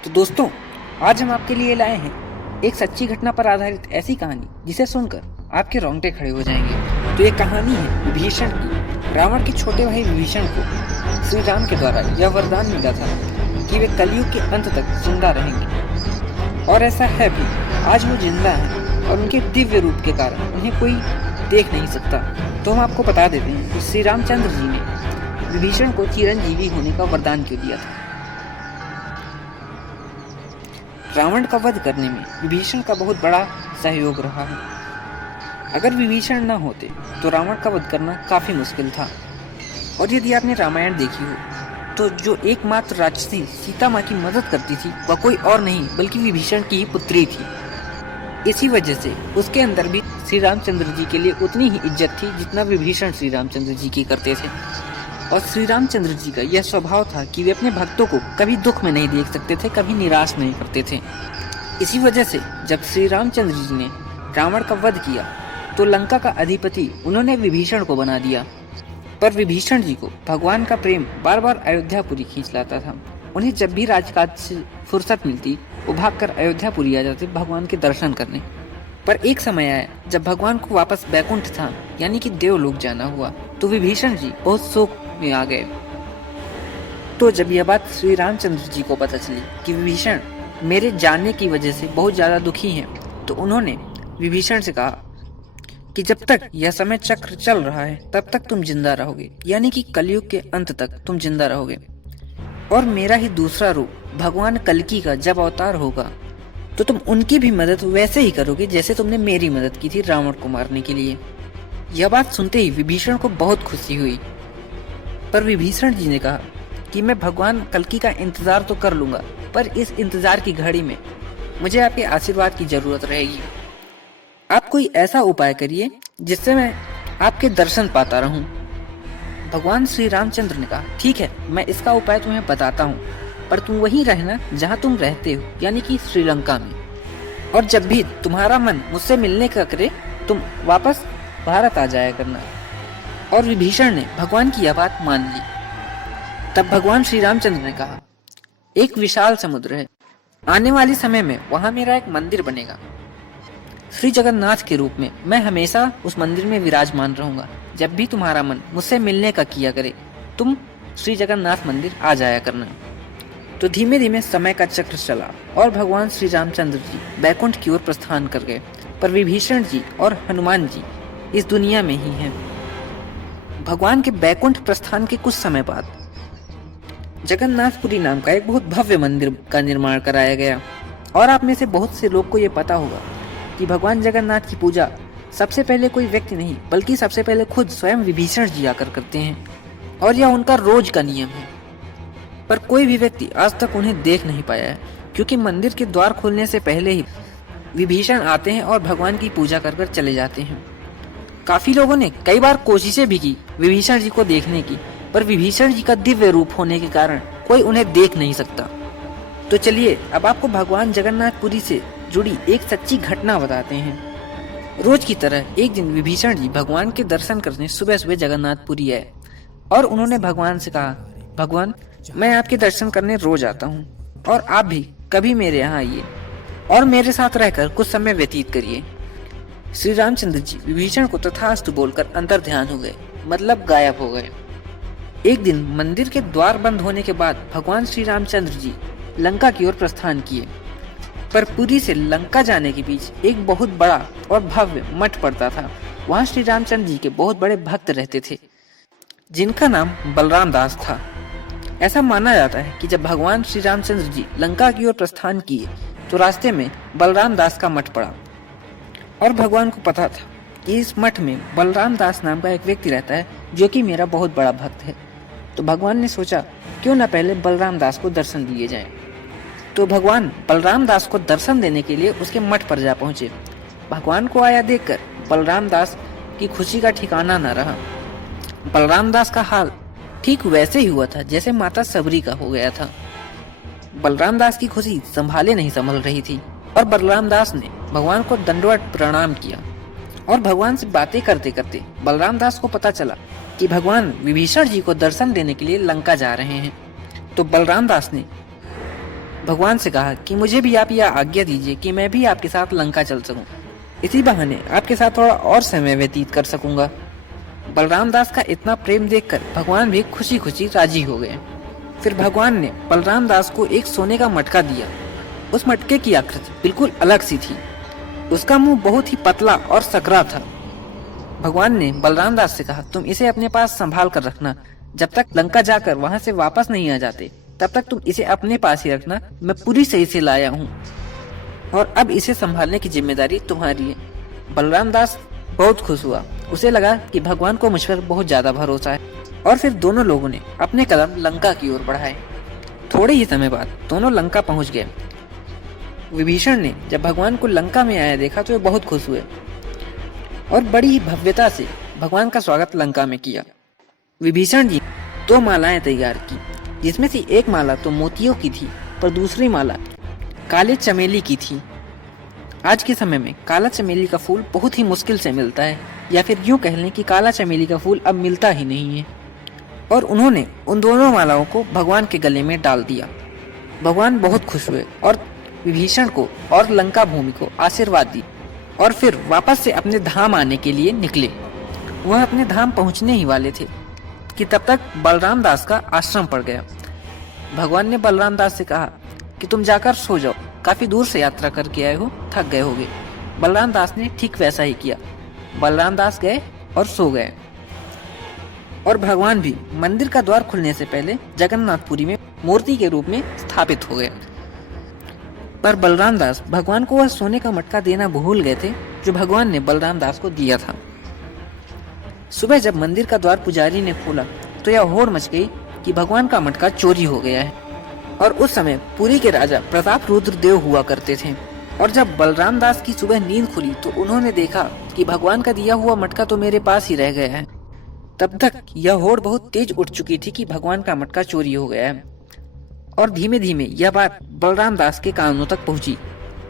तो दोस्तों, आज हम आपके लिए लाए हैं एक सच्ची घटना पर आधारित ऐसी कहानी जिसे सुनकर आपके रोंगटे खड़े हो जाएंगे। तो ये कहानी है विभीषण की। रावण के छोटे भाई विभीषण को श्री राम के द्वारा यह वरदान मिला था कि वे कलयुग के अंत तक जिंदा रहेंगे, और ऐसा है भी। आज वो जिंदा हैं और उनके दिव्य रूप के कारण उन्हें कोई देख नहीं सकता। तो हम आपको बता देते हैं कि श्री रामचंद्र जी ने विभीषण को चिरंजीवी होने का वरदान क्यों दिया था। रावण का वध करने में विभीषण का बहुत बड़ा सहयोग रहा है। अगर विभीषण न होते तो रावण का वध करना काफी मुश्किल था। और यदि आपने रामायण देखी हो तो जो एकमात्र राक्षसी सीता माँ की मदद करती थी वह कोई और नहीं बल्कि विभीषण की ही पुत्री थी। इसी वजह से उसके अंदर भी श्री रामचंद्र जी के लिए उतनी ही इज्जत थी जितना विभीषण श्री रामचंद्र जी की करते थे। और श्री रामचंद्र जी का यह स्वभाव था कि वे अपने भक्तों को कभी दुख में नहीं देख सकते थे, कभी निराश नहीं करते थे। इसी वजह से जब श्री रामचंद्र जी ने रावण का वध किया तो लंका का अधिपति उन्होंने विभीषण को बना दिया। पर विभीषण जी को भगवान का प्रेम बार बार अयोध्यापुरी खींच लाता था। उन्हें जब भी राजकाज से फुर्सत मिलती वो भागकर अयोध्यापुरी आ जाते भगवान के दर्शन करने। पर एक समय आया जब भगवान को वापस बैकुंठ था यानी कि देवलोक जाना हुआ, तो विभीषण जी बहुत शोक में आ गए। तो जब यह बात श्री रामचंद्र जी को पता चली कि विभीषण मेरे जाने की वजह से बहुत ज्यादा दुखी हैं, तो उन्होंने विभीषण से कहा कि जब तक यह समय चक्र चल रहा है तब तक तुम जिंदा रहोगे, यानी कि कलयुग के अंत तक तुम जिंदा रहोगे। और मेरा ही दूसरा रूप भगवान कल्कि का जब अवतार होगा तो तुम उनकी भी मदद वैसे ही करोगे जैसे तुमने मेरी मदद की थी रावण को मारने के लिए। यह बात सुनते ही विभीषण को बहुत खुशी हुई। पर विभीषण जी ने कहा कि मैं भगवान कल्कि का इंतजार तो कर लूंगा, पर इस इंतजार की घड़ी में मुझे आपके आशीर्वाद की जरूरत रहेगी। आप कोई ऐसा उपाय करिए जिससे मैं आपके दर्शन पाता रहूं। भगवान श्री रामचंद्र ने कहा ठीक है, मैं इसका उपाय तुम्हें बताता हूँ, पर तुम वहीं रहना जहाँ तुम रहते हो, यानी कि श्रीलंका में। और जब भी तुम्हारा मन मुझसे मिलने का करे तुम वापस भारत आ जाया करना। और विभीषण ने भगवान की यह बात मान ली। तब भगवान श्री रामचंद्र ने कहा एक विशाल समुद्र है, आने वाले समय में वहां मेरा एक मंदिर बनेगा। श्री जगन्नाथ के रूप में मैं हमेशा उस मंदिर में विराजमान रहूंगा। जब भी तुम्हारा मन मुझसे मिलने का किया करे तुम श्री जगन्नाथ मंदिर आ जाया करना। तो धीमे धीमे समय का चक्र चला और भगवान श्री रामचंद्र जी बैकुंठ की ओर प्रस्थान कर गए। पर विभीषण जी और हनुमान जी इस दुनिया में ही हैं। भगवान के बैकुंठ प्रस्थान के कुछ समय बाद जगन्नाथपुरी नाम का एक बहुत भव्य मंदिर का निर्माण कराया गया। और आप में से बहुत से लोग को ये पता होगा कि भगवान जगन्नाथ की पूजा सबसे पहले कोई व्यक्ति नहीं बल्कि सबसे पहले खुद स्वयं विभीषण जी आकर करते हैं, और यह उनका रोज का नियम है। पर कोई भी व्यक्ति आज तक उन्हें देख नहीं पाया है, क्योंकि मंदिर के द्वार खोलने से पहले ही विभीषण आते हैं और भगवान की पूजा कर कर चले जाते हैं। काफी लोगों ने कई बार कोशिशें भी की विभीषण जी को देखने की, पर विभीषण जी का दिव्य रूप होने के कारण कोई उन्हें देख नहीं सकता। तो चलिए अब आपको भगवान जगन्नाथपुरी से जुड़ी एक सच्ची घटना बताते हैं। रोज की तरह एक दिन विभीषण जी भगवान के दर्शन करने सुबह सुबह जगन्नाथपुरी आए और उन्होंने भगवान से कहा भगवान, मैं आपके दर्शन करने रोज आता हूँ और आप भी कभी मेरे यहाँ आइए और मेरे साथ रहकर कुछ समय व्यतीत करिए। श्री रामचंद्र जी विभीषण को तथास्तु बोलकर अंतर ध्यान हो गए, मतलब गायब हो गए। एक दिन मंदिर के द्वार बंद होने के बाद भगवान श्री रामचंद्र जी लंका की ओर प्रस्थान किए। पर पुरी से लंका जाने के बीच एक बहुत बड़ा और भव्य मठ पड़ता था। वहाँ श्री रामचंद्र जी के बहुत बड़े भक्त रहते थे जिनका नाम बलराम दास था। ऐसा माना जाता है कि जब भगवान श्री रामचंद्र जी लंका की ओर प्रस्थान किए तो रास्ते में बलराम दास का मठ पड़ा। और भगवान को पता था कि इस मठ में बलराम दास नाम का एक व्यक्ति रहता है जो कि मेरा बहुत बड़ा भक्त है। तो भगवान ने सोचा क्यों न पहले बलराम दास को दर्शन दिए जाए। तो भगवान बलराम दास को दर्शन देने के लिए उसके मठ पर जा पहुंचे। भगवान को आया देखकर बलराम दास की खुशी का ठिकाना न रहा। बलराम दास का हाल ठीक वैसे ही हुआ था जैसे माता सबरी का हो गया था। बलराम दास की खुशी संभाले नहीं संभल रही थी और बलराम दास ने भगवान को दंडवत प्रणाम किया। और भगवान से बातें करते करते बलराम दास को पता चला कि भगवान विभीषण जी को दर्शन देने के लिए लंका जा रहे हैं। तो बलराम दास ने भगवान से कहा कि मुझे भी आप यह आज्ञा दीजिए कि मैं भी आपके साथ लंका चल सकूं। इसी बहाने आपके साथ थोड़ा और समय व्यतीत कर सकूंगा। बलराम दास का इतना प्रेम देखकर भगवान भी खुशी खुशी राजी हो गए। फिर भगवान ने बलराम दास को एक सोने का मटका दिया। उस मटके की आकृति बिल्कुल अलग सी थी। उसका मुंह बहुत ही पतला और सकरा था। भगवान ने बलराम दास से कहा, तुम इसे अपने पास संभाल कर रखना। जब तक लंका जाकर वहां से वापस नहीं आ जाते तब तक तुम इसे अपने पास ही रखना। मैं पूरी सही से लाया हूँ और अब इसे संभालने की जिम्मेदारी तुम्हारी है। बलराम दास बहुत खुश हुआ। उसे लगा कि भगवान को मुझ पर बहुत ज्यादा भरोसा है। और फिर दोनों लोगों ने अपने कदम लंका की ओर बढ़ाए। थोड़े ही समय बाद दोनों लंका पहुंच गए। विभीषण ने जब भगवान को लंका में आया देखा तो वे बहुत खुश हुए और बड़ी ही भव्यता से भगवान का स्वागत लंका में किया। विभीषण जी 2 मालाएं तैयार की, जिसमें से एक माला तो मोतियों की थी पर दूसरी माला काले चमेली की थी। आज के समय में काला चमेली का फूल बहुत ही मुश्किल से मिलता है, या फिर यूं कह लें कि काला चमेली का फूल अब मिलता ही नहीं है। और उन्होंने उन दोनों मालाओं को भगवान के गले में डाल दिया। भगवान बहुत खुश हुए और विभीषण को और लंका भूमि को आशीर्वाद दी और फिर वापस से अपने धाम आने के लिए निकले। वह अपने धाम पहुंचने ही वाले थे कि तब तक बलराम दास का आश्रम पड़ गया। भगवान ने बलराम दास से कहा कि तुम जाकर सो जाओ, काफी दूर से यात्रा करके आए हो, थक गए होगे। बलराम दास ने ठीक वैसा ही किया। बलराम दास गए और सो गए। और भगवान भी मंदिर का द्वार खुलने से पहले जगन्नाथपुरी में मूर्ति के रूप में स्थापित हो गए। पर बलराम दास भगवान को वह सोने का मटका देना भूल गए थे जो भगवान ने बलराम दास को दिया था। सुबह जब मंदिर का द्वार पुजारी ने खोला तो यह होड़ मच गई कि भगवान का मटका चोरी हो गया है। और उस समय पुरी के राजा प्रताप रुद्र देव हुआ करते थे। और जब बलराम दास की सुबह नींद खुली तो उन्होंने देखा कि भगवान का दिया हुआ मटका तो मेरे पास ही रह गया है। तब तक यह होड़ बहुत तेज उठ चुकी थी कि भगवान का मटका चोरी हो गया है। और धीमे धीमे यह बात बलराम दास के कानों तक पहुंची।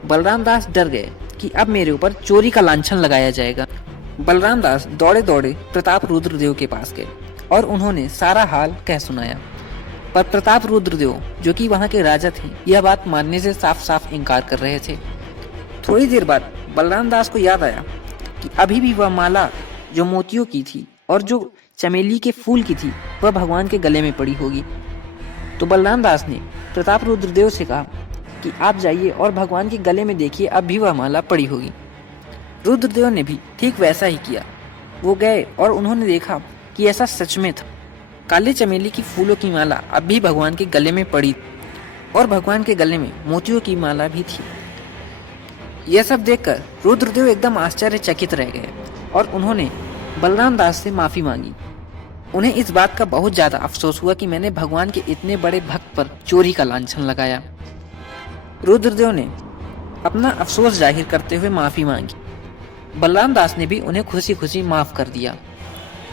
बलराम दास डर गए कि अब मेरे ऊपर चोरी का लांछन लगाया जाएगा। बलराम दास दौड़े दौड़े प्रताप रुद्रदेव के पास गए और उन्होंने सारा हाल कह सुनाया। पर प्रताप रुद्रदेव जो कि वहां के राजा थे, यह बात मानने से साफ साफ इनकार कर रहे थे। थोड़ी देर बाद बलराम दास को याद आया कि अभी भी वह माला जो मोतियों की थी और जो चमेली के फूल की थी वह भगवान के गले में पड़ी होगी। तो बलराम दास ने प्रताप रुद्रदेव से कहा कि आप जाइए और भगवान के गले में देखिए, अब भी वह माला पड़ी होगी। रुद्रदेव ने भी ठीक वैसा ही किया। वो गए और उन्होंने देखा कि ऐसा सच में था। काले चमेली की फूलों की माला अब भी भगवान के गले में पड़ी और भगवान के गले में मोतियों की माला भी थी। यह सब देखकर रुद्रदेव एकदम आश्चर्यचकित रह गए और उन्होंने बलराम दास से माफी मांगी। उन्हें इस बात का बहुत ज्यादा अफसोस हुआ कि मैंने भगवान के इतने बड़े भक्त पर चोरी का लांछन लगाया। रुद्रदेव ने अपना अफसोस जाहिर करते हुए माफी मांगी। बलराम दास ने भी उन्हें खुशी खुशी माफ कर दिया।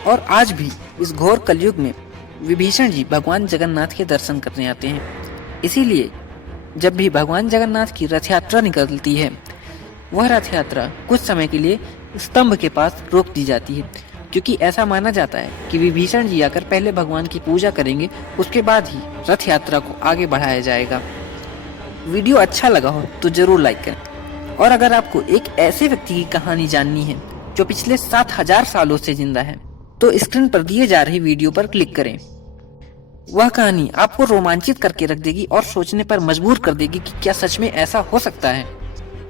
और आज भी इस घोर कलयुग में विभीषण जी भगवान जगन्नाथ के दर्शन करने आते हैं। इसीलिए जब भी भगवान जगन्नाथ की रथ यात्रा निकलती है, वह रथ यात्रा कुछ समय के लिए स्तंभ के पास रोक दी जाती है, क्योंकि ऐसा माना जाता है कि विभीषण जी आकर पहले भगवान की पूजा करेंगे, उसके बाद ही रथ यात्रा को आगे बढ़ाया जाएगा। वीडियो अच्छा लगा हो तो जरूर लाइक करें। और अगर आपको एक ऐसे व्यक्ति की कहानी जाननी है जो पिछले 7000 सालों से जिंदा है, तो स्क्रीन पर दिए जा रही वीडियो पर क्लिक करें। वह कहानी आपको रोमांचित करके रख देगी और सोचने पर मजबूर कर देगी कि क्या सच में ऐसा हो सकता है।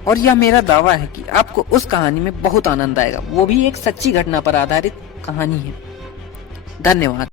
और यह मेरा दावा है कि आपको उस कहानी में बहुत आनंद आएगा। वो भी एक सच्ची घटना पर आधारित कहानी है। धन्यवाद।